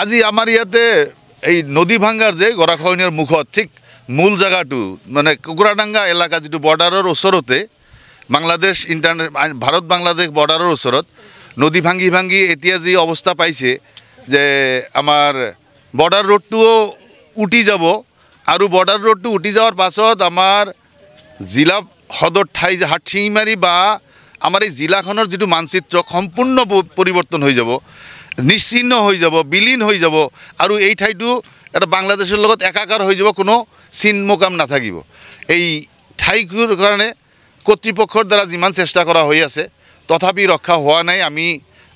আজি আমাৰ ইয়াতে এই নদী ভাঙ্গাৰ যে গৰাখহনীয়াৰ মুখত ঠিক মূল জায়গাটো মানে কুকুৰাডাঙ্গা এলেকা যেটো বৰ্ডাৰৰ ওচৰতে বাংলাদেশ ভাৰত বাংলাদেশ বৰ্ডাৰৰ ওচৰত নদী ভাঙ্গি ভাঙ্গি এতিয়া যি অৱস্থা পাইছে যে আমাৰ বৰ্ডাৰ ৰোডটোও উঠি যাব আৰু বৰ্ডাৰ ৰোডটো উঠি যাওয়ার পাছত আমাৰ জিলা সদর ঠাই যে হাটশিঙিমারি বা আমাৰ এই জিলাখনৰ যেটো মানচিত্ৰ সম্পূৰ্ণ পৰিৱৰ্তন হৈ যাব নিশ্চিন্ন হৈ যাব বিলীন হৈ যাব আৰু এই ঠাইটো এটা বাংলাদেশৰ লগত একাকাৰ হৈ যাব কোনো চিন মোকাম নাথাকিব এই ঠাইটোৰ কাৰণে কৰ্তৃপক্ষৰ দ্বাৰা যিমান চেষ্টা কৰা হৈ আছে তথাপি ৰক্ষা হোৱা নাই আমি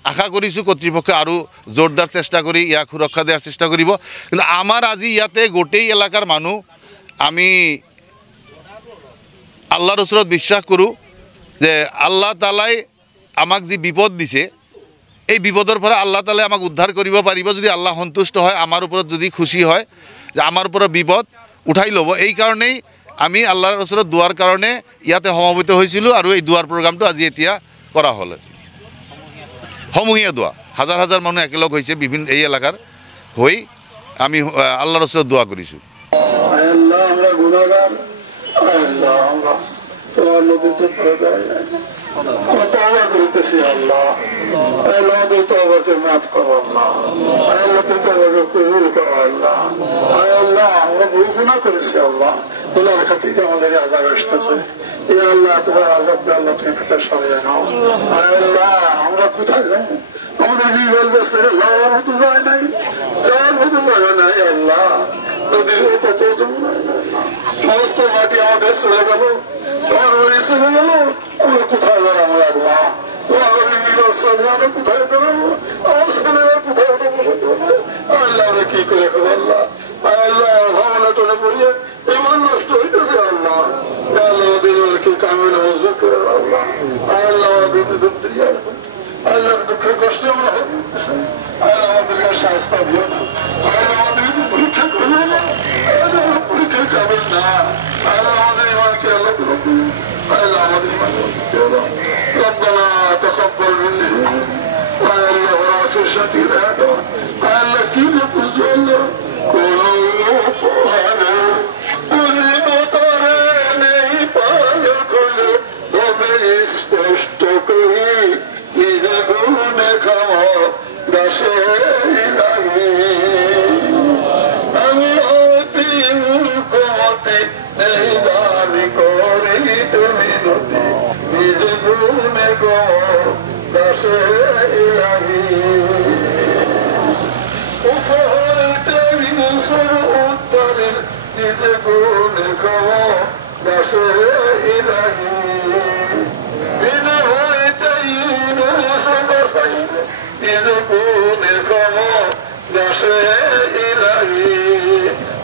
আশা কৰিছো কৰ্তৃপক্ষে আৰু জোৰদাৰ চেষ্টা কৰি ইয়াক সুৰক্ষা দিয়াৰ চেষ্টা কৰিব কিন্তু আমাৰ আজি ইয়াতে গোটেই এলেকাৰ মানুহ আমি আল্লাহৰ ওচৰত বিশ্বাস কৰোঁ যে আল্লাহ তাআলাই আমাক যি বিপদ দিছে এই বিপদৰ পৰা আল্লাহ তাআলাই আমাক উদ্ধাৰ কৰিব পাৰিব যদি আল্লাহ সন্তুষ্ট হয় আমাৰ ওপৰত যদি খুশি হয় যে আমাৰ পৰা বিপদ উঠাই ল'ব এই কাৰণেই আমি আল্লাহৰ ওচৰত দুৱাৰ কাৰণে ইয়াতে সমবেত হৈছিলোঁ আৰু এই দুৱাৰ প্ৰগ্ৰামটো আজি এতিয়া কৰা হ'ল সমূহীয়া দোয়া হাজাৰ হাজাৰ মানুহ একেলগ হৈছে বিভিন্ন এই এলেকাৰ হৈ আমি আল্লাহৰ ওচৰত দোয়া কৰিছোঁ আল্লাহ আমরা গুনাহগার আল্লাহ আমরা তোমার নবীতে পরদায় নাই আমরা তওবা করতেছি আল্লাহ আল্লাহ আমাদের তওবাকে মাফ করো আল্লাহ আল্লাহ তওবাকে কবুল করো আল্লাহ আল্লাহ আমরা ভুল গুনাহ করেছি আল্লাহ গুনার খাতিরে আমাদের আযাব আসতেছে এই আল্লাহ তোমার আযাবকে আল্লাহ তুমি কথা সরিয়ে নাও আল্লাহ আমরা কোথায় যাব আমাদের বিগল বসে যাওয়ার মতো যায় নাই যাওয়ার মতো জায়গা নাই আল্লাহ নদীর কত সমস্ত মাটি আমাদের চলে গেল তোমার বাড়ি চলে গেল আমরা কোথায় দাঁড়াবো আল্লাহ তোমার বিরোধী আমরা কোথায় দাঁড়াবো আমার ছেলেরা কোথায় আল্লাহ আমরা কি করে খাবো আল্লাহ আল্লাহ ভাবনা টনে পড়িয়ে এমন নষ্ট হইতেছে আল্লাহ আল্লাহ ওদের কামিল মজবুত করে আল্লাহ আল্লাহ আল্লাহ দুঃখের কষ্টে আমরা আল্লাহ আমাদেরকে শাস্তা দিও না আল্লাহ আমাদের পরীক্ষা করবো না আল্লাহ পরীক্ষা করবেন না আল্লাহ আমাদের ইমানকে আল্লাহ আল্লাহ আমাদের ইমানকে ربنا تقبل مني আল্লাহ রাসূল সাথী রাখো আল্লাহ কি বুঝছো আল্লাহ কোন পোহারে তুমি মতরে নেই পায় খুঁজে তবে স্পষ্ট করি নিজে গুণে খাও দাসে ইলাহি আমি অতি মূর্খমতি নেই জানি করি তুমি নদী নিজে গুণে খাও দাসে ইলাহি উপহরিতে বিনুসুর উত্তরে নিজে গুণে খাও দাসে ইলাহি বিনা হইতে ইউনুস বাসাইন নিজে গুণে খাও দাসে ইলাহি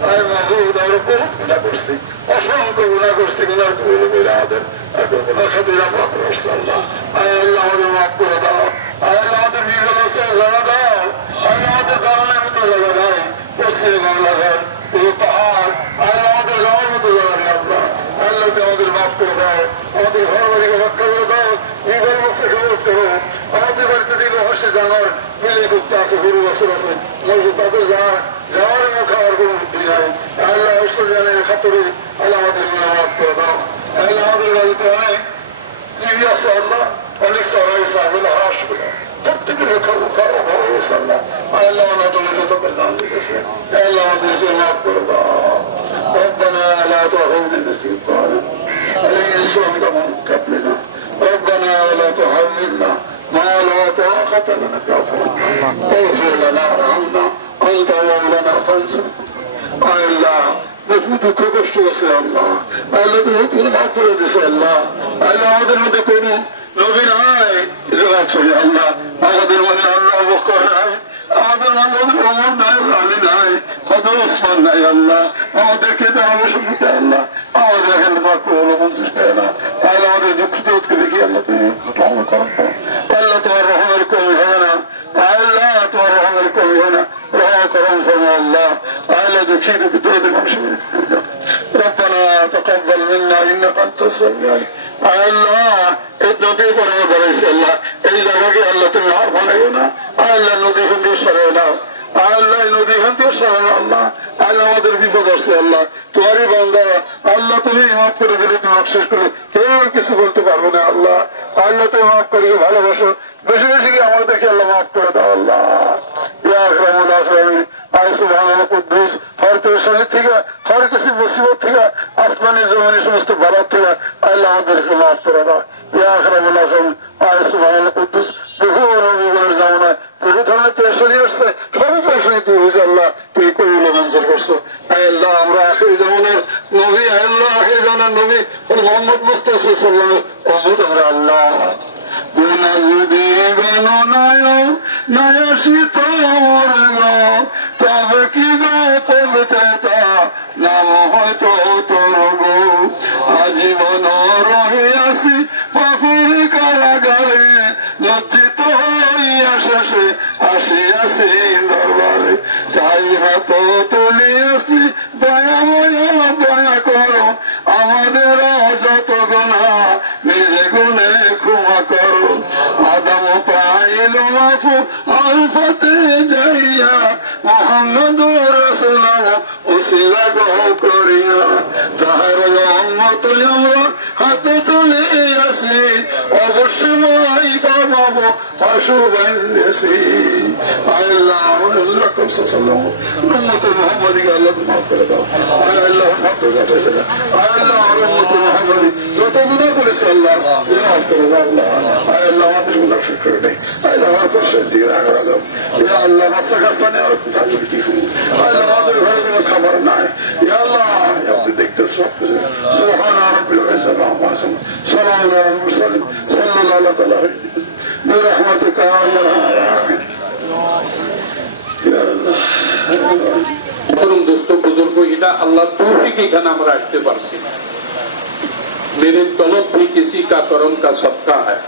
আয় মাহবুব আমরা বহুত গুণা করছি অসংখ্য গুণা করছি গুণার কবুল করে আমাদের এখন গুণার খাতিরে আমরা করছি আল্লাহ আয় আল্লাহ আমাদের মাফ করে দাও আয় আল্লাহ আমাদের বিগত জানা দাও আয় আমাদের দাঁড়ানোর মতো জায়গা নাই পশ্চিম বাংলাদেশ পুরো পাহাড় আল্লাহ আমাদের যাওয়ার মতো জায়গা নেই আল্লাহ আল্লাহ আমাদের মাফ করে দাও আমাদের ঘর বাড়িকে রক্ষা করে দাও বিগত বছর খবর করো আমাদের বাড়িতে যে রহস্য জানার মিলে করতে আছে গরু বছর আছে মসজিদ তাদের যাওয়ার এবং খাওয়ার কোনো বুদ্ধি নাই আল্লাহ অবশ্য জানের খাতরে আল্লাহ আমাদের মাফ করে দাও আল্লাহ আমাদের বাড়িতে অনেক টিভি আছে আল্লাহ অনেক সবাই সাহেবের হাস প্রত্যেকের খাওয়া ভালো হয়েছে আল্লাহ আল্লাহ অনাটনে তাদের জান দিতেছে আল্লাহ আমাদেরকে মাফ করে দাও ربنا لا تؤاخذنا إن نسينا علينا من قبلنا ربنا لا تحملنا ما لا طاقة لنا به اغفر لنا وارحمنا أنت مولانا فانصرنا আল্লাহ বহু দুঃখ কষ্ট আছে আল্লাহ আল্লাহ তুমি কোন মাফ করে দিছো আল্লাহ আল্লাহ আমাদের মধ্যে কোন নবী নাই জবাব শুনি আল্লাহ আমাদের মধ্যে আল্লাহ বকর নাই আমাদের মাঝে ওমর নাই আলী নাই কত ওসমান নাই আল্লাহ আমাদেরকে দাঁড়াবো সম্মুখে আল্লাহ আমাদের এখানে তোমার কবল মঞ্জুর করে না আল্লাহ আমাদের দুঃখ দোধকে দেখি আল্লাহ তুমি রহম করো আল্লাহ তোমার রহমের কমি হবে না আল্লাহ তোমার রহমের কমি হবে না রহম করম ফরম আল্লাহ আল্লাহ দুঃখী দুঃখ দোধের মানুষ ربنا تقبل منا انك انت السميع আল্লাহ এই নদীর পরে দাঁড়াইছে আল্লাহ এই জায়গাকে আল্লাহ তুমি আর বানাইও না আল্লাহ নদী কিন্তু সরাই নাও আল্লাহ অশান্তি সরানো আল্লাহ। আল্লাহ আমাদের বিপদ আসছে আল্লাহ, তোমারই বান্দা আল্লাহ, তুমি মাফ করে দিলে তুমি শেষ করে কেউ কিছু বলতে পারবে না আল্লাহ। আল্লাহ তুমি মাফ করে ভালোবাসো, বেশি বেশি আমাদেরকে আল্লাহ মাফ করে দাও আল্লাহ। ইয়া আকরামুল আকরামিন আয় সুবহানাল্লাহ কুদ্দুস, হর পেরেশানি থেকে হর কিছু মুসিবত থেকে আসমানি জমিনি সমস্ত বালার থেকে আল্লাহ আমাদেরকে মাফ করে দাও। ইয়া আকরামুল আকরামিন আয় সুবহানাল্লাহ কুদ্দুস, বহু নবীগণের জামানায় বহু ধরনের পেরেশানি আসছে, সবই পেরেশানি তুই বুঝে আল্লাহ তুই কবুল মঞ্জুর করছো। আল্লাহ আমরা আখির জামানার নবী, আল্লাহ আখির জামানার নবী মোহাম্মদ মুস্তাফা সাল্লাল্লাহু আলাইহি ওয়াসাল্লাম আল্লাহ গুনাহ যদি গণনায় নায়াসিত তবে কি গো পবিত্র নাম হয়তো তোর গো, আজীবন রহিয়াছি পাপের কারাগারে, লজ্জিত হইয়া শেষে আসিয়াছি দরবারে, তাই হাত তুলিয়াছি দয়াময় দয়া করো, আমাদের যত গুনাহ নিজে গুনে ক্ষমা করো। আদম পাইল মাফু আলফাতে যাইয়া মোহাম্মদ রাসূলুল্লাহ উসিলা গো করিয়া, তাহার উম্মত আমরা হাতে তুলে আসি, অবশ্যই পাবো পাশুবাইছি। আল্লাহ রাসূল সাল্লাল্লাহু উম্মত মুহাম্মাদীকে আল্লাহ মাফ করে দাও। আল্লাহ মাফ করে দাও। আল্লাহ উম্মত মুহাম্মাদী যত গুনাহ করেছে আল্লাহ মাফ করে দাও আল্লাহ। আল্লাহ আমাদের গুনাহ মাফ করে দে। আল্লাহ আমাদের শান্তি রাখা দাও। ইয়া আল্লাহ মাসাকাসানে আর কোথায় কি করব। আল্লাহ আমাদের ঘরে কোনো খাবার নাই। ইয়া আল্লাহ আপনি দেখতে সব কিছু। সুবহান রাব্বিল ইজ্জাতি আম্মা ইয়াসিফুন, সালামুন আলাল মুরসালিন, সাল্লাল্লাহু তাআলা برحمتك يا رحمن يا الله। दोस्तों बुजुर्ग, এটা আল্লাহর তৌফিক এখানে আমরা আসতে পারছি। मेरे तलब भी किसी का करम का सबका है,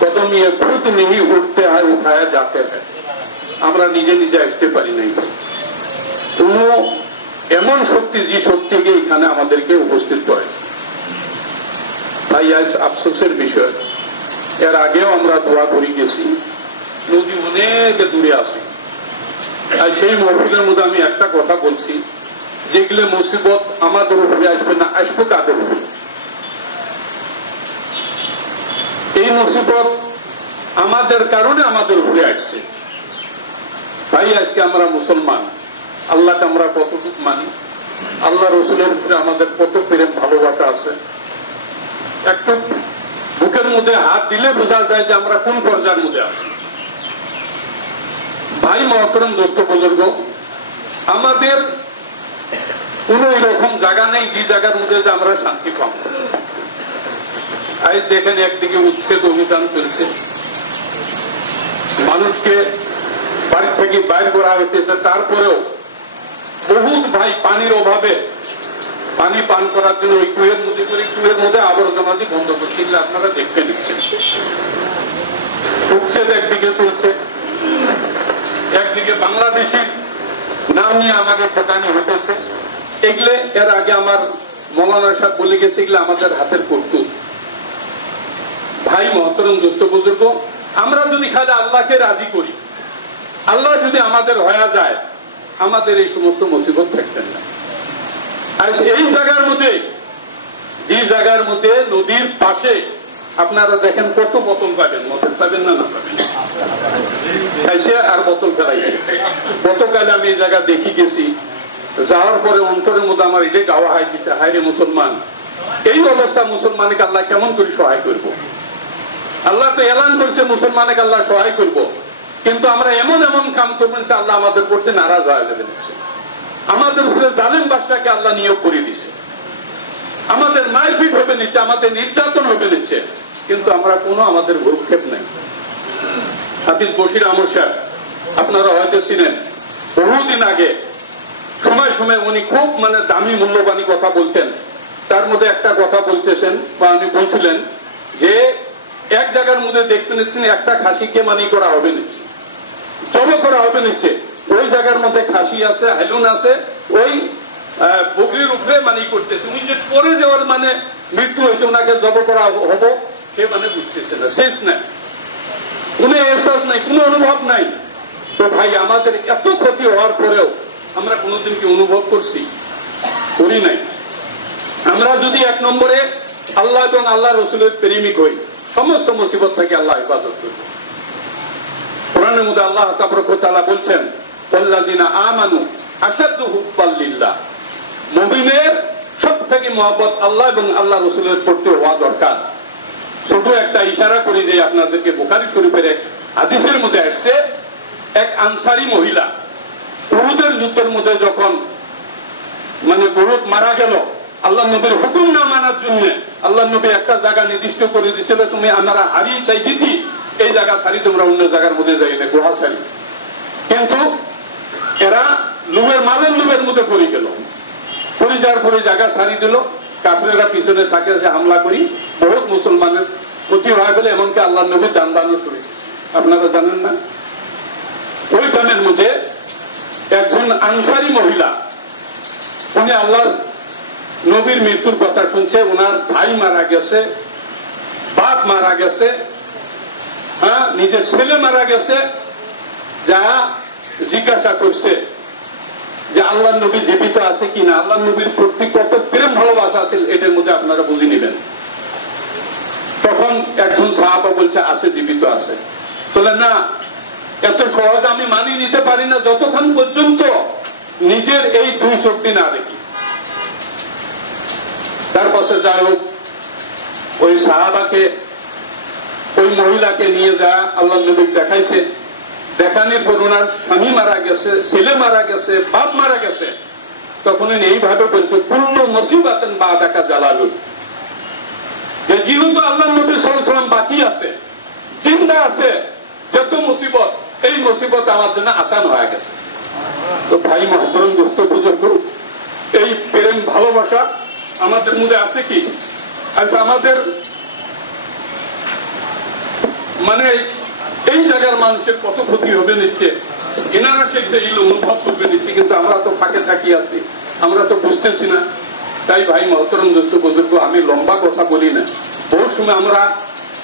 कदम ये खुद नहीं उठते हैं उठाया जाते हैं। আমরা নিজে নিজে আসতে পারি নাই। কোন এমন শক্তি যে শক্তিকে এখানে আমাদেরকে উপস্থিত করে। তাই আজ আফসোসের বিষয়, এর আগেও আমরা দোয়া করে গেছি, নদী অনেক দূরে আছে। আর সেই মহফিলের মধ্যে আমি একটা কথা বলছি, যেগুলো মুসিবত আমাদের উপরে আসবে না, আসবে কাদের উপরে? এই মুসিবত আমাদের কারণে আমাদের উপরে আসছে। ভাই আজকে আমরা মুসলমান, আল্লাহকে আমরা কতটুকু মানি, আল্লাহ রসুলের উপরে আমাদের কত প্রেম ভালোবাসা আছে, একটু বুকের মধ্যে হাত দিলে বোঝা যায় যে আমরা কোন পর্যায়ের মধ্যে আছি। ভাই মহতরম, দোস্ত বুজুর্গ, আমাদের কোন এরকম জায়গা নেই যে জায়গার মধ্যে যে আমরা শান্তি পাব। আজ দেখেন একদিকে উচ্ছেদ অভিযান চলছে, মানুষকে বাড়ি থেকে বাইর করা হইতেছে, তারপরেও বহুত ভাই পানির অভাবে পানি পান করার জন্য ওই কুয়ের মধ্যে করে কুয়ের মধ্যে আবর্জনা দিয়ে বন্ধ করছে। এগুলো আপনারা দেখতে দিচ্ছেন। উচ্ছেদ একদিকে চলছে, একদিকে বাংলাদেশি নাম নিয়ে আমাদের ঠকানি হতেছে। এগুলো এর আগে আমার মৌলানা সাহেব বলে গেছে, এগুলো আমাদের হাতের কর্তব্য। ভাই মহতরম, দোস্ত বুজুর্গ, আমরা যদি খালি আল্লাহকে রাজি করি, আল্লাহ যদি আমাদের হয়ে যায়, আমাদের এই সমস্ত মুসিবত থাকতেন না। আর এই জায়গার মধ্যে, যে জায়গার মধ্যে নদীর পাশে আপনারা দেখেন কত বোতল পাবেন, বোতল পাবেন না, না পাবেন, খাইছে আর বোতল ফেলাইছে। গতকাল আমি এই জায়গা দেখি গেছি, যাওয়ার পরে অন্তরের মধ্যে আমার এটাই গাওয়া হয় দিচ্ছে, হায় রে মুসলমান, এই অবস্থা মুসলমানকে আল্লাহ কেমন করে সহায় করব? আল্লাহ তো এলান করছে মুসলমানকে আল্লাহ সহায় করব, কিন্তু আমরা এমন এমন কাম করবেন যে আল্লাহ আমাদের করতে নারাজ হয়ে যাবে। আমাদের উপরে জালেম বাদশাকে আল্লাহ নিয়োগ করে দিছে, আমাদের মারপিট হবে নিচ্ছে, আমাদের নির্যাতন হবে নিচ্ছে, কিন্তু আমরা কোনো আমাদের ভ্রুক্ষেপ নাই। হাফিজ বশির আহমদ সাহেব আপনারা হয়তো চিনেন, বহুদিন আগে সময় সময় উনি খুব দামি মূল্যবানী কথা বলতেন। তার মধ্যে একটা কথা বলতেছেন বা উনি বলছিলেন যে এক জায়গার মধ্যে দেখতে নিচ্ছেন একটা খাসিকে মানি করা হবে নিচ্ছে, জব করা হবে নিচ্ছে, ওই জায়গার মধ্যে খাসি আছে, হাইলুন আছে, ওই বকরির উপরে মানি করতেছে। উনি যে পরে যাওয়ার মৃত্যু হয়েছে, ওনাকে জব করা হবো, সে বুঝতেছে না, শেষ নাই, কোনো এহসাস নাই, কোনো অনুভব নাই। তো ভাই আমাদের এত ক্ষতি হওয়ার পরেও আমরা কোনোদিন কি অনুভব করছি? করি নাই। আমরা যদি 1 নম্বরে আল্লাহ এবং আল্লাহ রসুলের প্রেমিক হই, সমস্ত মুসিবত থেকে আল্লাহ হেফাজত করবে। কোরআনের মধ্যে আল্লাহ তাবারক ওয়া তাআলা বলছেন, ওয়াল্লাযিনা আমানু আশাদ্দু হুব্বাল লিল্লাহ, মুমিনের সবথেকে মহব্বত আল্লাহ এবং আল্লাহ রসুলের প্রতি হওয়া দরকার। ছোট একটা ইশারা করে দেই আপনাদেরকে, বুখারী শরীফের এক হাদিসের মধ্যে আসছে, এক আনসারী মহিলা উহুদের যুদ্ধের মধ্যে যখন মানে উহুদ মারা গেল, আল্লাহ নবীর হুকুম না মানার জন্য আল্লাহ নবী একটা জায়গা নির্দিষ্ট করে দিয়েছিল, তুমি আমরা হারিয়ে চাই দিতি, এই জায়গা সারি তোমরা অন্য জায়গার মধ্যে যাই না, গুহা সারি। কিন্তু এরা লোভের মালের লোভের মধ্যে পড়ে গেল, পড়ে যাওয়ার পরে জায়গা সারি দিল, কাফেররা পিছনে থাকে যে হামলা করি, বহুত মুসলমানের ক্ষতি হয়ে গেলে, এমনকি আল্লাহ নবী দান দানও শুরু। আপনারা জানেন না, ওই টাইমের মধ্যে একজন আনসারী মহিলা, উনি আল্লাহর নবীর মৃত্যুর কথা শুনছে, ওনার ভাই মারা গেছে, বাপ মারা গেছে, হ্যাঁ নিজের ছেলে মারা গেছে, যা জিজ্ঞাসা করছে যে আল্লাহ নবী জীবিত আছে কিনা, আল্লাহ নবীর প্রতি কত প্রেম ভালোবাসা আছে এটার মধ্যে আপনারা বুঝে নিবেন। তখন একজন সাহাবা বলছে আছে, জীবিত আছে। বলে না, এত সহজ আমি মানি নিতে পারি না যতক্ষণ পর্যন্ত নিজের এই 2 চোখটি না দেখি। তার পাশে যাই হোক, ওই সাহাবাকে ওই মহিলাকে নিয়ে যা আল্লাহ নবী দেখাইছে, দেখানোর পর ওনার স্বামী মারা গেছে, ছেলে মারা গেছে, বাপ মারা গেছে, তখন এইভাবে বলছে কুল্লু মুসিবাতান বাদাকা জালালুন, যে যেহেতু আল্লাহ নবী সাল্লাল্লাহু আলাইহি ওয়াসাল্লাম বাকি আছে, জিন্দা আছে, যত মুসিবত, এই মুসিবত আমার জন্য আসান হয়ে গেছে। তো ভাই মহতরম, দোস্ত বুজুর্গ, এই প্রেম ভালোবাসা আমাদের মধ্যে আছে কি? আচ্ছা, আমাদের মানে এই জায়গার মানুষের কত ক্ষতি হবে নিচ্ছে, এনারা সেটা এই অনুভব করবে নিচ্ছে, কিন্তু আমরা তো ফাঁকে থাকি আছি, আমরা তো বুঝতেছি না। তাই ভাই মহতরম, দোস্ত বুজুর্গ, আমি লম্বা কথা বলি না। বহু সময় আমরা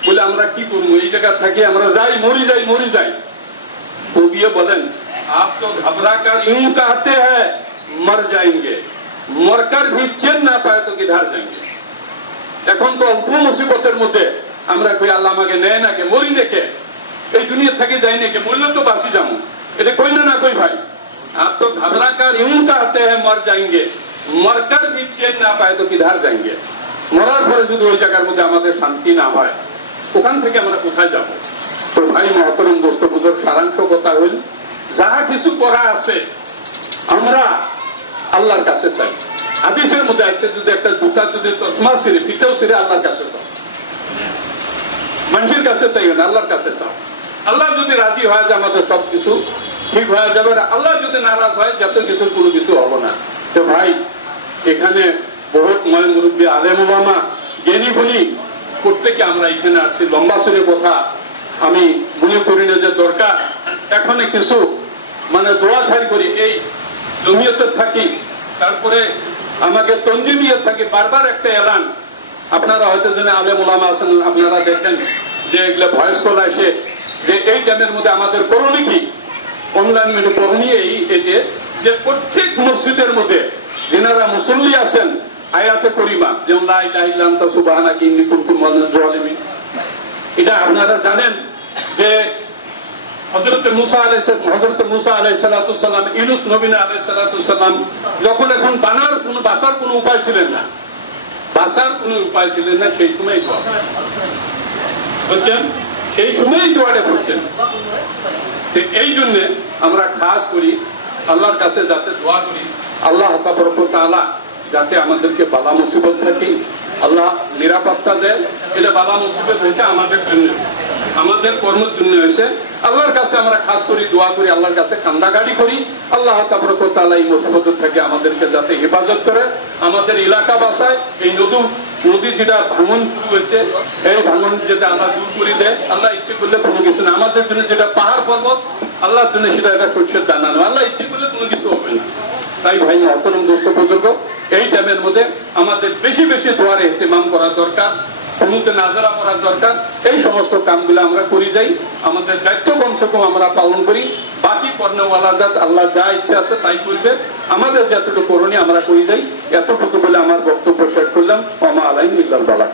বলে আমরা কি করবো, এই জায়গা থাকি আমরা যাই, মরি যাই। কবিয়ে বলেন, আপ তো ঘবরা কর ইউं कहते हैं मर जाएंगे, मरकर भी चैन ना पाए तो किधर जाएंगे। এখন তো অল্প মুসিবতের মধ্যে আমরা কই আল্লাহ আমাকে নেয় নাকি, মরি নাকি, এই দুনিয়া থেকে যাই নাকি, মরলে তো বাঁচি যাবো, এটা কই না কই ভাই। आप तो घबरा कर यूं कहते हैं मर जाएंगे, मरकर भी चैन ना पाए तो किधर जाएंगे। মরার পরে যদি ওই জায়গার মধ্যে আমাদের শান্তি না হয়, ওখান থেকে আমরা কোথায় যাব? তো ভাই মহতরম, দোস্ত বুজুর্গ, সারাংশ কথা হইল, যাহা কিছু করা আছে আমরা আল্লাহর কাছে চাই। হাদিসের মধ্যে আছে, যদি একটা জুতা যদি তসমা ছিঁড়ে, পিঠেও ছিঁড়ে, আল্লাহর কাছে চাও, মানুষের কাছে চাইও না, আল্লাহর কাছে চাও। আল্লাহ যদি রাজি হয় যে আমাদের সবকিছু ঠিক হয়ে যাবে, আল্লাহ যদি নারাজ হয় যত কিছু কোনো কিছু হবে না। তো ভাই, এখানে বহুত ময় মুরব্বী, আলেম ওলামা, জ্ঞানী গুণী, প্রত্যেকে আমরা এখানে আসছি। লম্বা সুরে কথা আমি মনে করি না যে দরকার। এখন কিছু মানে দোয়া ধারি করি, এই জমিয়তে থাকি, তারপরে আমাকে তঞ্জিমিয়ত থাকি, বারবার একটা এলান, আপনারা হয়তো জানেন, আলেম ওলামা আছেন, আপনারা দেখেন যে এগুলো ভয়েস কল আসে, যে এই টাইমের মধ্যে আমাদের করণীয় কি, অনলাইন মেনু করণীয় এই এতে যে প্রত্যেক মসজিদের মধ্যে যিনারা মুসল্লি আছেন, আয়াতে করিমা, যেমন লা ইলাহা ইল্লা আনতা সুবহানাকা ইন্নী কুনতু মিনাজ জালিমিন, এটা আপনারা জানেন যে হযরত মুসা আলাইহিস সালাম, ইউনূস নবী আলাইহিস সালাম যখন এখন বাঁচার কোনো উপায় ছিলেন না, সেই সময় বলছেন, সেই সময়ই দোয়াটা করছেন। এই জন্য আমরা খাস করি আল্লাহর কাছে যাতে দোয়া করি, আল্লাহ তাবারক ওয়া তাআলা যাতে আমাদেরকে বালা মুসিবত থেকে আল্লাহ নিরাপত্তা দেয়। এটা বালা মুসিবত হয়েছে আমাদের জন্য, আমাদের কর্মের জন্য হয়েছে। আল্লাহর কাছে আমরা খাস করি, দোয়া করি, আল্লাহর কাছে কান্দাগাড়ি করি, আল্লাহ তাবারক ওয়া তাআলা এই মুসিবত থেকে আমাদেরকে যাতে হেফাজত করে, আমাদের এলাকা বাসায় এই নদী যেটা ভাঙন শুরু হয়েছে, এই ভাঙন যেটা আল্লাহ দূর করে দেয়। আল্লাহ ইচ্ছে করলে কোনো কিছু না, আমাদের জন্য যেটা পাহাড় পর্বত, আল্লাহর জন্য সেটা একটা শস্যের দানা নয়, আল্লাহ ইচ্ছে করলে কোনো কিছু হবে না। তাই ভাই মহতরম, দোস্ত বুজুর্গ, এই টাইমের মধ্যে আমাদের বেশি বেশি দোয়ারে ইহতিমাম করা দরকার, কুনুতে নাজেলা করা দরকার। এই সমস্ত কামগুলো আমরা করি যাই, আমাদের দায়িত্ব কমসে কম আমরা পালন করি। বাকি পর্ণওয়ালা জাত আল্লাহ যা ইচ্ছা আছে তাই করবে, আমাদের যতটুকু করণীয় আমরা করে যাই। এতটুকু বলে আমার বক্তব্য শেষ করলাম। ওমা আলাইহিম ইল্লাল বালাগ।